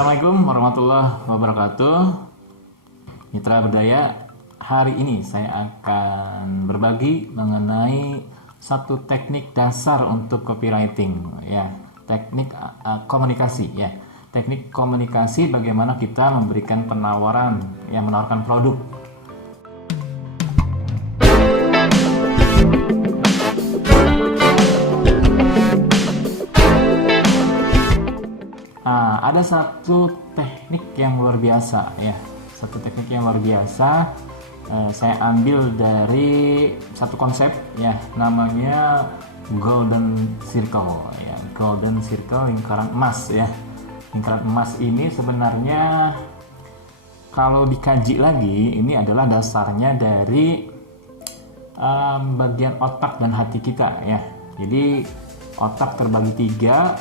Assalamualaikum warahmatullahi wabarakatuh. Mitra Berdaya, hari ini saya akan berbagi mengenai satu teknik dasar untuk copywriting, ya, teknik komunikasi, ya, teknik komunikasi bagaimana kita memberikan penawaran, yang menawarkan produk. Nah, ada satu teknik yang luar biasa, ya, satu teknik yang luar biasa. Saya ambil dari satu konsep, ya, namanya golden circle, ya, golden circle, lingkaran emas, ya. Lingkaran emas ini sebenarnya kalau dikaji lagi, ini adalah dasarnya dari bagian otak dan hati kita, ya. Jadi otak terbagi tiga.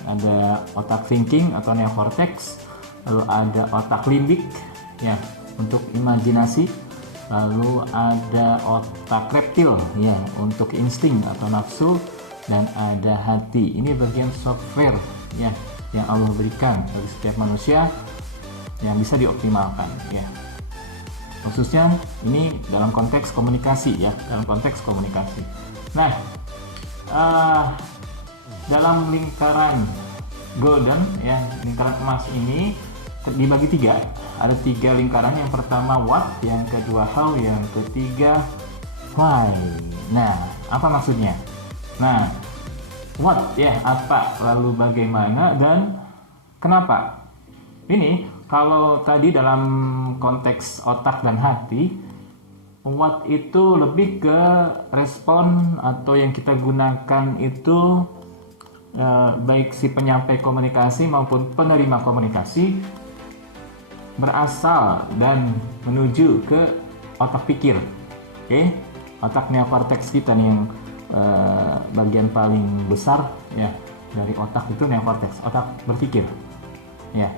Ada otak thinking atau neocortex, lalu ada otak limbik, ya, untuk imajinasi, lalu ada otak reptil, ya, untuk insting atau nafsu, dan ada hati. Ini bagian software, ya, yang Allah berikan bagi setiap manusia yang bisa dioptimalkan, ya. Khususnya ini dalam konteks komunikasi, ya, dalam konteks komunikasi. Nah, dalam lingkaran golden, ya, lingkaran emas ini dibagi tiga. Ada tiga lingkaran. Yang pertama what, yang kedua how, yang ketiga why. Nah, apa maksudnya? Nah, what, ya, apa, lalu bagaimana, dan kenapa. Ini kalau tadi dalam konteks otak dan hati, what itu lebih ke respon atau yang kita gunakan itu baik si penyampai komunikasi maupun penerima komunikasi berasal dan menuju ke otak pikir, oke? Otak neokortex kita nih yang bagian paling besar, ya, dari otak itu neokortex, otak berpikir, ya.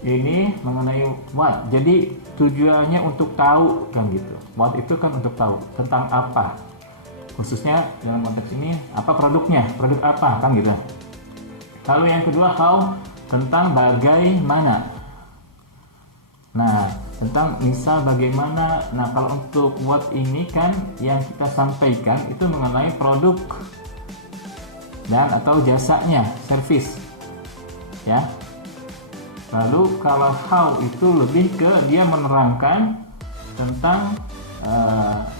Ini mengenai what, jadi tujuannya untuk tahu, kan gitu. What itu kan untuk tahu tentang apa, khususnya dalam konteks ini apa produknya, produk apa, kan gitu. Lalu yang kedua how, tentang bagaimana. Nah, tentang misal bagaimana. Nah, kalau untuk what ini kan yang kita sampaikan itu mengenai produk dan atau jasanya, service, ya. Lalu kalau how itu lebih ke dia menerangkan tentang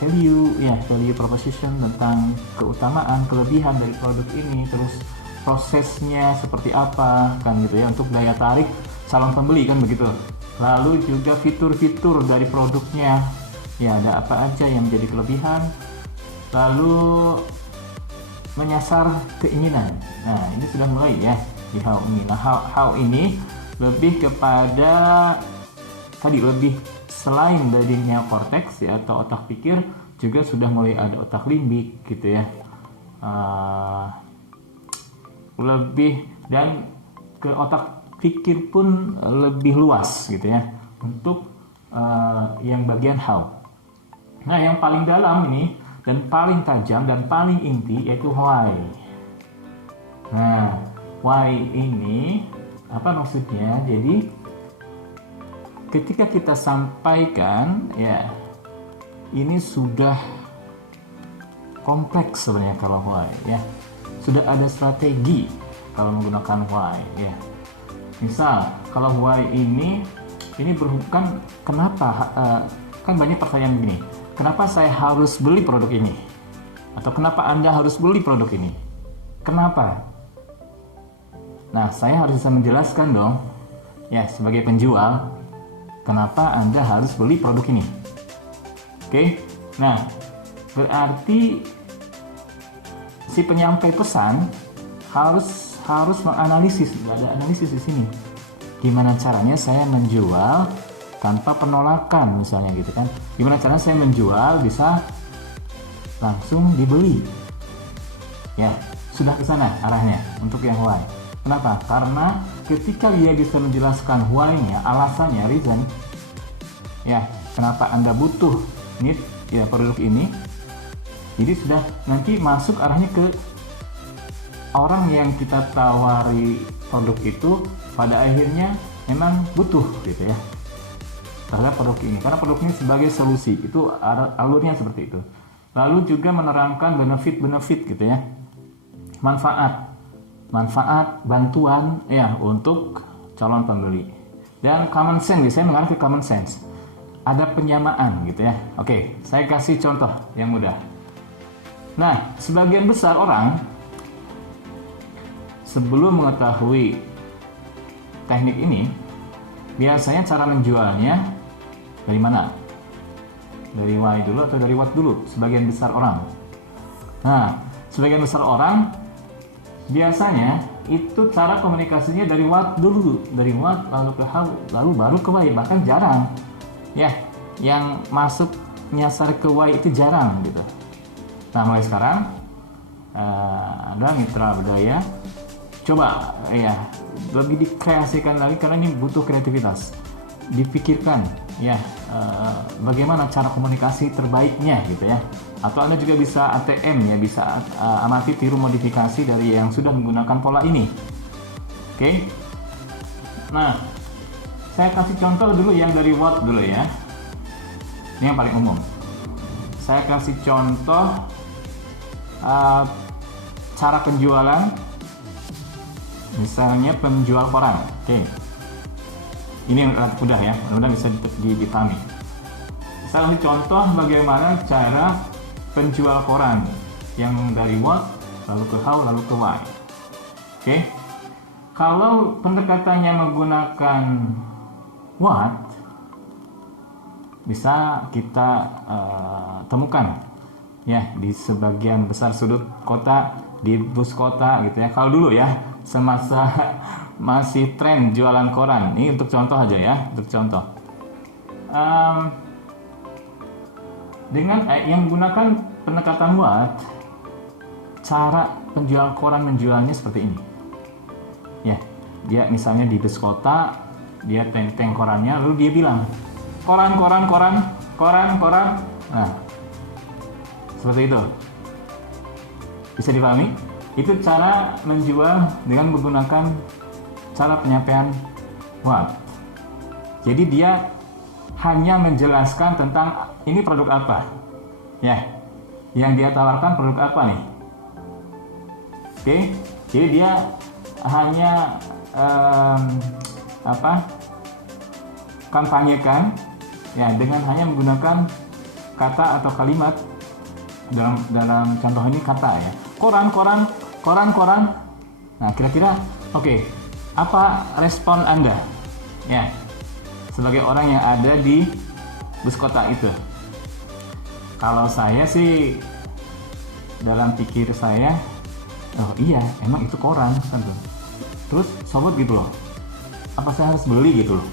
value, ya, value proposition, tentang keutamaan, kelebihan dari produk ini, terus prosesnya seperti apa, kan gitu, ya, untuk daya tarik calon pembeli, kan begitu. Lalu juga fitur-fitur dari produknya, ya, ada apa aja yang menjadi kelebihan, lalu menyasar keinginan. Nah, ini sudah mulai, ya, di how ini. Nah, how ini lebih kepada tadi, lebih selain dari neokortex, ya, atau otak pikir, juga sudah mulai ada otak limbik, gitu, ya, lebih, dan ke otak pikir pun lebih luas, gitu, ya, untuk yang bagian how. Nah, yang paling dalam ini dan paling tajam dan paling inti yaitu why. Nah, why ini apa maksudnya? Jadi ketika kita sampaikan, ya, ini sudah kompleks sebenarnya kalau why, ya. Sudah ada strategi kalau menggunakan why, ya. Misal kalau why ini berhubungan kenapa, kan banyak pertanyaan begini. Kenapa saya harus beli produk ini? Atau kenapa Anda harus beli produk ini? Kenapa? Nah, saya harus bisa menjelaskan dong, ya, sebagai penjual, kenapa Anda harus beli produk ini. Oke? Nah, berarti si penyampai pesan harus menganalisis, ada analisis di sini. Gimana caranya saya menjual tanpa penolakan, misalnya, gitu kan. Gimana caranya saya menjual bisa langsung dibeli. Ya, sudah ke sana arahnya untuk yang why. Kenapa? Karena ketika dia bisa menjelaskan why-nya, alasannya, reason, ya, kenapa Anda butuh need, ya, produk ini, jadi sudah nanti masuk arahnya ke orang yang kita tawari produk itu pada akhirnya memang butuh gitu ya terhadap produk ini, karena produk ini sebagai solusi, itu alurnya seperti itu. Lalu juga menerangkan benefit gitu ya, manfaat, bantuan ya untuk calon pembeli. Dan common sense, biasanya mengarah ke common sense. Ada penyamaan gitu ya. Oke, saya kasih contoh yang mudah. Nah, sebagian besar orang sebelum mengetahui teknik ini, biasanya cara menjualnya dari mana? Dari why dulu atau dari what dulu? Sebagian besar orang. Nah, sebagian besar orang biasanya itu cara komunikasinya dari what dulu, dari what lalu ke how, lalu baru ke why. Bahkan jarang ya yang masuk nyasar ke why, itu jarang gitu. Nah, mulai sekarang ada mitra budaya, coba ya lebih dikreasikan lagi, karena ini butuh kreativitas. Dipikirkan ya bagaimana cara komunikasi terbaiknya gitu ya. Atau Anda juga bisa ATM ya, bisa amati, tiru, modifikasi dari yang sudah menggunakan pola ini. Oke. Nah, saya kasih contoh dulu yang dari what dulu ya. Ini yang paling umum. Saya kasih contoh cara penjualan, misalnya penjual koran. Oke. Ini yang relatif mudah ya, mudah-mudahan bisa dipahami. Saya kasih contoh bagaimana cara penjual koran yang dari what, lalu ke how, lalu ke why. Oke. Kalau pendekatannya menggunakan what, bisa kita temukan ya di sebagian besar sudut kota, di bus kota gitu ya. Kalau dulu ya, semasa masih tren jualan koran, ini untuk contoh aja ya, untuk contoh. Dengan yang gunakan pendekatan what, cara penjual koran menjualnya seperti ini. Ya, dia misalnya di bus kota, dia teng korannya, lalu dia bilang koran. Nah, seperti itu. Bisa dipahami? Itu cara menjual dengan menggunakan cara penyampaian what. Jadi dia hanya menjelaskan tentang ini produk apa. Ya. Yang dia tawarkan produk apa nih? Oke. Jadi dia hanya kampanyekan ya dengan hanya menggunakan kata atau kalimat, dalam contoh ini kata ya. Koran. Nah, kira-kira oke, apa respon Anda? Ya. Sebagai orang yang ada di bus kota itu. Kalau saya sih dalam pikir saya, oh iya, emang itu koran kan tuh. Terus sobat gitu loh. Apa saya harus beli gitu loh?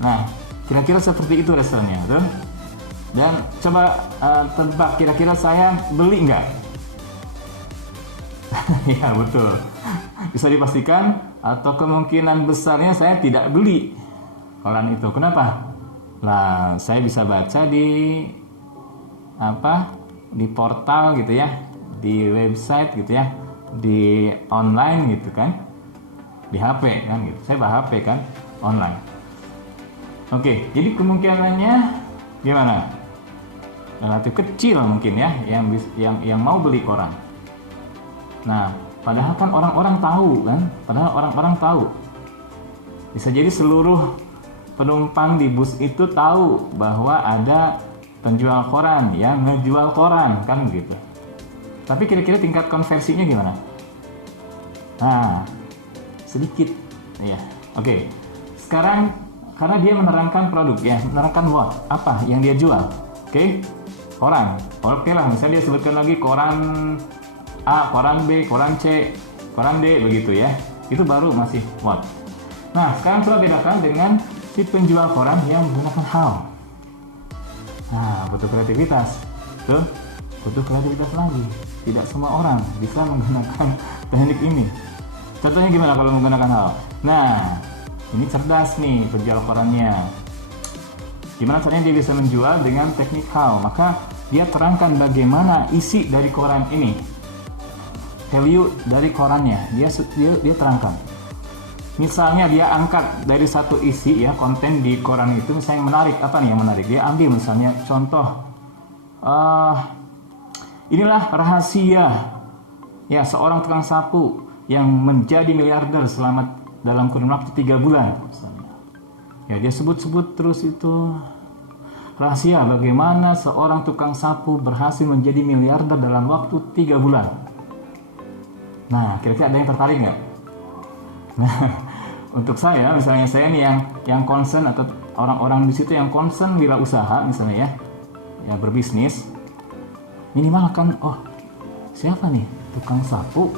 Nah, kira-kira seperti itu responnya tuh. Dan coba tebak kira-kira saya beli nggak? Ya betul, bisa dipastikan atau kemungkinan besarnya saya tidak beli koran itu. Kenapa? Nah, saya bisa baca di di portal gitu ya, di website gitu ya, di online gitu kan, di HP kan gitu. Saya bawa HP kan, online. Oke, jadi kemungkinannya gimana? Relatif kecil mungkin ya yang mau beli koran. Nah, padahal kan orang-orang tahu. Bisa jadi seluruh penumpang di bus itu tahu bahwa ada penjual koran yang ngejual koran kan gitu. Tapi kira-kira tingkat konversinya gimana? Nah, sedikit ya. Oke. Sekarang karena dia menerangkan produk ya, menerangkan what, apa yang dia jual. Oke. Koran. Oke lah, misalnya dia sebutkan lagi koran A, koran B, koran C, koran D begitu ya. Itu baru masih what. Nah, sekarang coba bedakan dengan si penjual koran yang menggunakan how. Nah, butuh kreativitas. Tuh, butuh kreativitas lagi. Tidak semua orang bisa menggunakan teknik ini. Contohnya gimana kalau menggunakan how? Nah, ini cerdas nih penjual korannya. Gimana caranya dia bisa menjual dengan teknik how? Maka dia terangkan bagaimana isi dari koran ini. value dari korannya. Dia terangkan. Misalnya dia angkat dari satu isi ya, konten di koran itu misalnya yang menarik. Apa nih yang menarik? Dia ambil misalnya contoh, inilah rahasia ya seorang tukang sapu yang menjadi miliarder selama dalam kurun waktu 3 bulan misalnya. Ya dia sebut-sebut terus itu rahasia bagaimana seorang tukang sapu berhasil menjadi miliarder dalam waktu 3 bulan. Nah, kira-kira ada yang tertarik nggak? Nah, untuk saya, misalnya saya nih yang concern atau orang-orang di situ yang concern wirausaha misalnya ya berbisnis, minimal kan, oh siapa nih tukang sapu?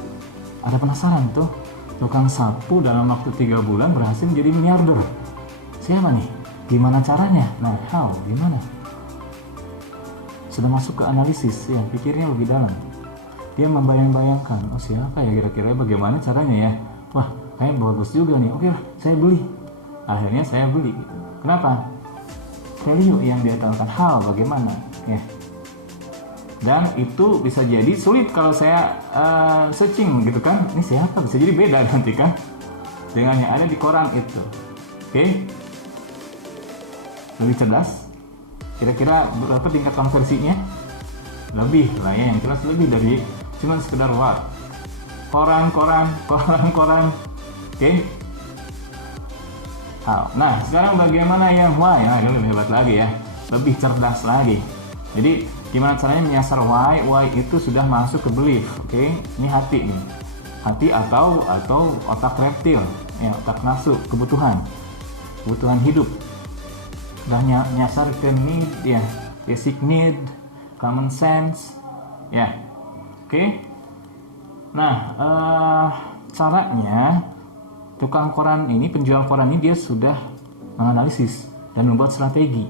Ada penasaran tuh, tukang sapu dalam waktu 3 bulan berhasil menjadi miliarder. Siapa nih? Gimana caranya? Nah, gimana? Sudah masuk ke analisis, ya pikirnya lebih dalam. Dia membayang-bayangkan, oh siapa ya kira-kira, bagaimana caranya ya? Wah, kayak bagus juga nih, oke lah, saya beli. Akhirnya saya beli. Kenapa? Value yang dia tawarkan, bagaimana? Ya. Dan itu bisa jadi sulit kalau saya searching gitu kan, ini siapa? Bisa jadi beda nanti kan dengan yang ada di koran itu. Oke? Lebih cerdas. Kira-kira berapa tingkat konversinya? Lebih lah ya, yang jelas lebih dari cuma sekedar koran. Oke? Nah, sekarang bagaimana yang why? Nah, ini lebih hebat lagi ya, lebih cerdas lagi. Jadi gimana caranya menyasar why? Why itu sudah masuk ke belief. Oke? Ini hati nih. Hati atau otak reptil, ya, otak nafsu, kebutuhan hidup. Udah nyasar ke need, ya, basic need, common sense, ya. Oke? Nah, caranya tukang koran ini, penjual koran ini dia sudah menganalisis dan membuat strategi.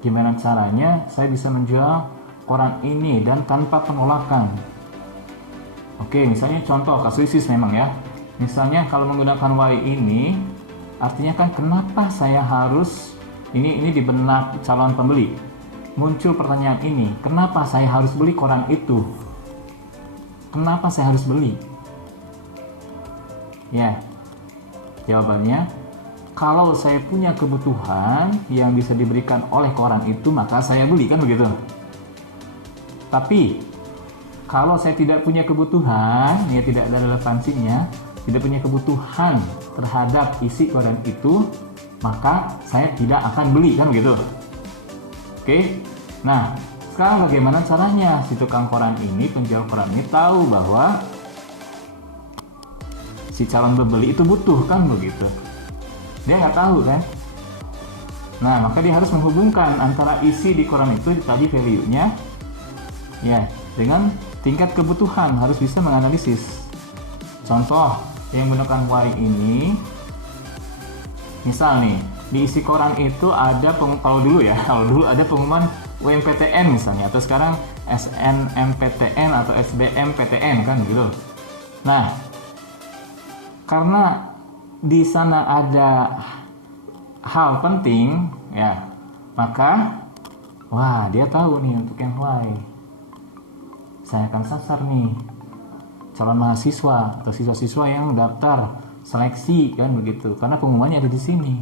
Gimana caranya saya bisa menjual koran ini dan tanpa penolakan. Oke, misalnya contoh kasuisis memang ya. Misalnya kalau menggunakan why ini, artinya kan kenapa saya harus ini di benak calon pembeli. Muncul pertanyaan ini, kenapa saya harus beli koran itu? Kenapa saya harus beli? Ya, jawabannya, kalau saya punya kebutuhan yang bisa diberikan oleh koran itu, maka saya beli, kan begitu. Tapi kalau saya tidak punya kebutuhan, ya tidak ada relevansinya, tidak punya kebutuhan terhadap isi koran itu, maka saya tidak akan beli, kan begitu. Oke. Nah, sekarang bagaimana caranya si tukang koran ini, penjual koran ini tahu bahwa si calon pembeli itu butuh, kan begitu. Dia nggak tahu kan. Nah, maka dia harus menghubungkan antara isi di koran itu tadi value-nya ya dengan tingkat kebutuhan, harus bisa menganalisis. Contoh yang menggunakan why ini, misal nih di isi koran itu ada kalau dulu ada pengumuman UMPTN misalnya, atau sekarang SNMPTN atau SBMPTN kan gitu. Nah, karena di sana ada hal penting ya, maka dia tahu nih untuk yang why. Saya akan sasar nih calon mahasiswa atau siswa-siswa yang daftar seleksi, kan begitu, karena pengumumannya ada di sini.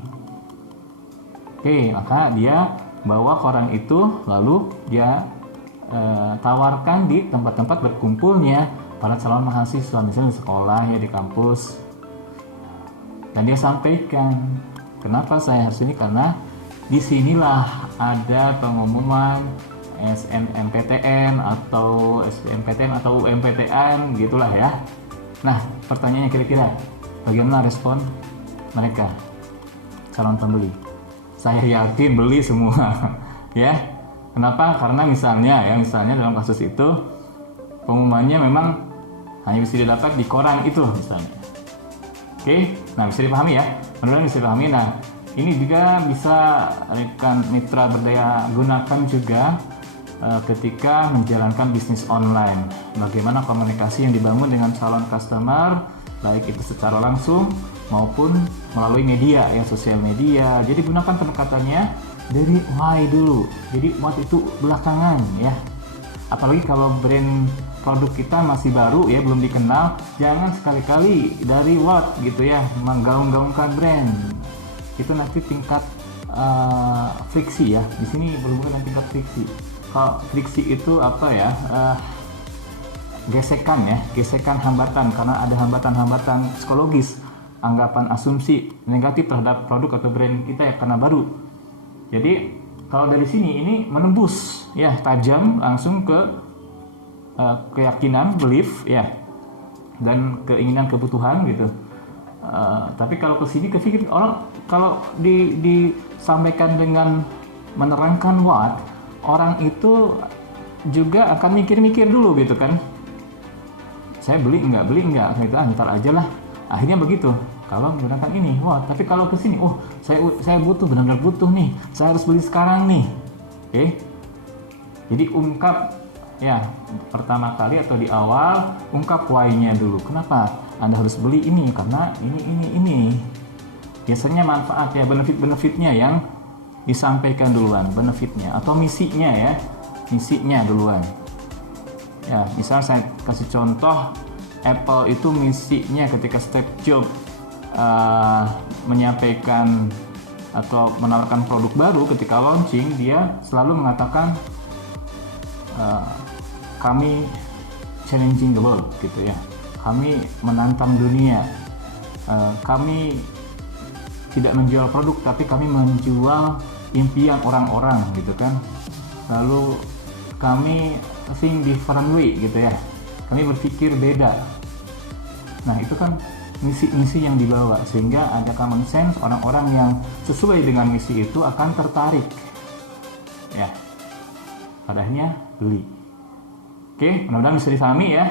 Oke, maka dia bawa koran itu lalu dia tawarkan di tempat-tempat berkumpulnya para calon mahasiswa, misalnya di sekolah ya, di kampus. Dan dia sampaikan, kenapa saya harus ini, karena disinilah ada pengumuman SNMPTN atau SBMPTN atau UMPTN gitulah ya. Nah, pertanyaannya kira-kira bagaimana respon mereka, calon pembeli? Saya yakin beli semua ya. Kenapa? Karena misalnya dalam kasus itu pengumumannya memang hanya bisa didapat di koran itu misalnya. Oke, nah bisa dipahami ya, mudah-mudahan bisa dipahami. Nah, ini juga bisa rekan mitra berdaya gunakan juga ketika menjalankan bisnis online. Bagaimana komunikasi yang dibangun dengan calon customer, baik itu secara langsung maupun melalui media ya, sosial media. Jadi gunakan pendekatannya dari why dulu. Jadi what itu belakangan ya. Apalagi kalau brand produk kita masih baru ya, belum dikenal, jangan sekali-kali dari what gitu ya menggaung-gaungkan brand. Itu nanti tingkat friksi ya. Di sini berhubungan dengan tingkat friksi. Kalau friksi itu apa ya? Gesekan ya, gesekan hambatan, karena ada hambatan-hambatan psikologis, anggapan asumsi negatif terhadap produk atau brand kita ya karena baru. Jadi kalau dari sini ini menembus ya, tajam langsung ke keyakinan, belief ya, dan keinginan, kebutuhan gitu. Tapi kalau ke sini kepikir orang, kalau disampaikan dengan menerangkan what, orang itu juga akan mikir-mikir dulu gitu kan. Saya beli enggak gitu, ntar aja lah. Akhirnya begitu. Kalau menggunakan ini, wah, tapi kalau ke sini, oh, saya butuh, benar-benar butuh nih. Saya harus beli sekarang nih. Oke. Jadi ungkap ya, pertama kali atau di awal ungkap why-nya dulu. Kenapa Anda harus beli ini? Karena ini. Biasanya manfaat ya, benefit-benefitnya yang disampaikan duluan, benefitnya atau misinya ya. Misinya duluan. Ya, misalnya saya kasih contoh, Apple itu misinya ketika Steve Jobs menyampaikan atau menawarkan produk baru ketika launching, dia selalu mengatakan kami challenging the world gitu ya, kami menantang dunia, kami tidak menjual produk tapi kami menjual impian orang-orang gitu kan, lalu kami think different way gitu ya, kami berpikir beda. Nah itu kan misi-misi yang dibawa, sehingga ada common sense, orang-orang yang sesuai dengan misi itu akan tertarik ya, padahnya beli. Oke, mudah-mudahan bisa dipahami ya.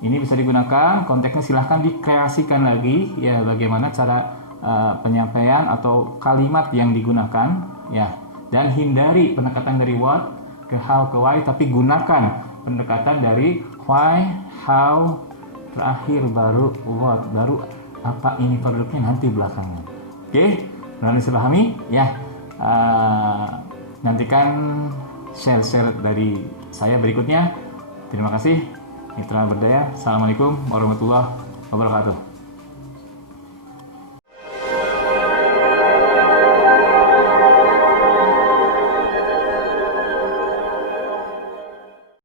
Ini bisa digunakan, konteksnya silahkan dikreasikan lagi ya, bagaimana cara penyampaian atau kalimat yang digunakan ya, dan hindari pendekatan dari what ke how ke why, tapi gunakan pendekatan dari why, how, terakhir baru what, baru apa ini produknya nanti belakangan. Oke, mudah-mudahan bisa pahami ya. Nantikan share-share dari saya berikutnya. Terima kasih Mitra Berdaya. Assalamualaikum warahmatullahi wabarakatuh.